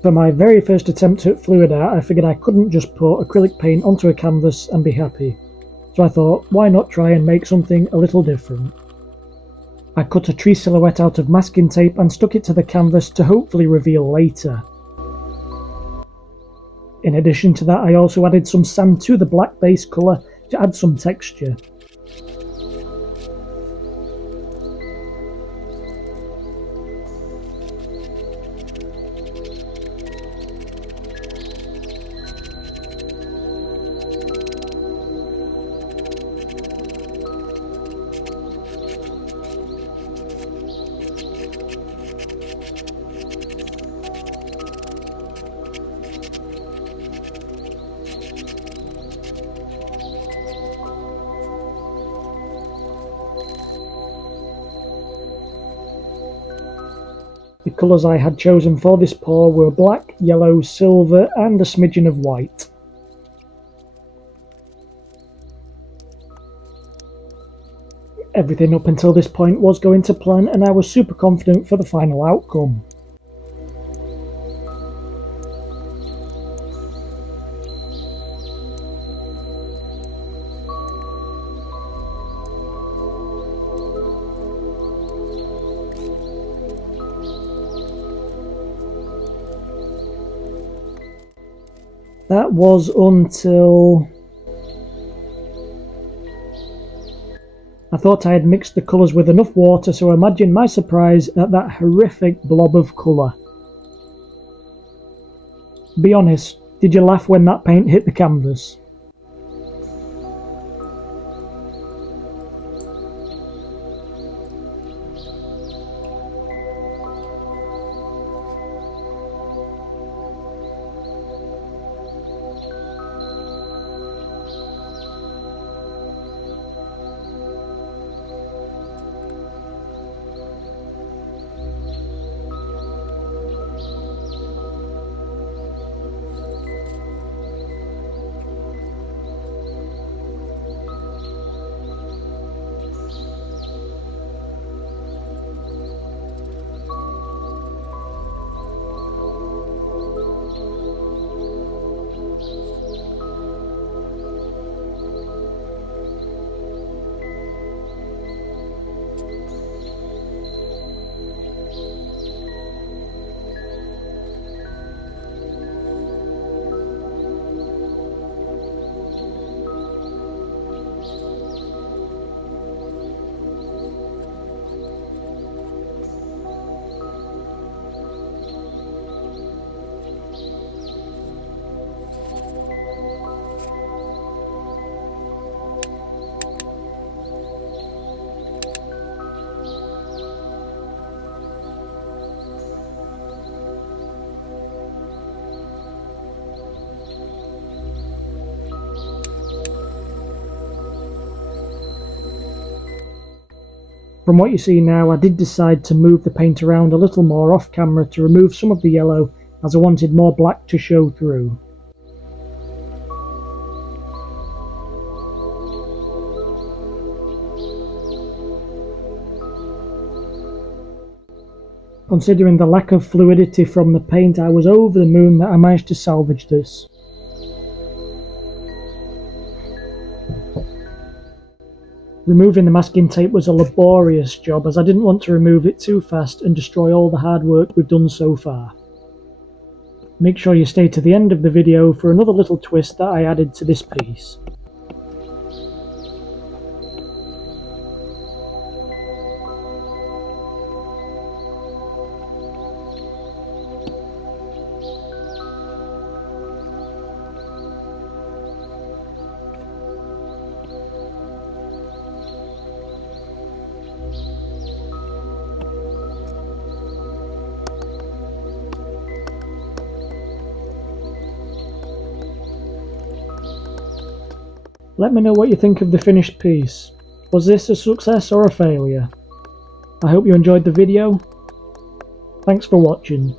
For my very first attempt at fluid art, I figured I couldn't just pour acrylic paint onto a canvas and be happy. So I thought, why not try and make something a little different? I cut a tree silhouette out of masking tape and stuck it to the canvas to hopefully reveal later. In addition to that, I also added some sand to the black base colour to add some texture. The colours I had chosen for this pour were black, yellow, silver and a smidgen of white. Everything up until this point was going to plan and I was super confident for the final outcome. That was until I thought I had mixed the colours with enough water, so imagine my surprise at that horrific blob of colour. Be honest, did you laugh when that paint hit the canvas? From what you see now, I did decide to move the paint around a little more off camera to remove some of the yellow, as I wanted more black to show through. Considering the lack of fluidity from the paint, I was over the moon that I managed to salvage this. Removing the masking tape was a laborious job, as I didn't want to remove it too fast and destroy all the hard work we've done so far. Make sure you stay to the end of the video for another little twist that I added to this piece. Let me know what you think of the finished piece. Was this a success or a failure? I hope you enjoyed the video. Thanks for watching.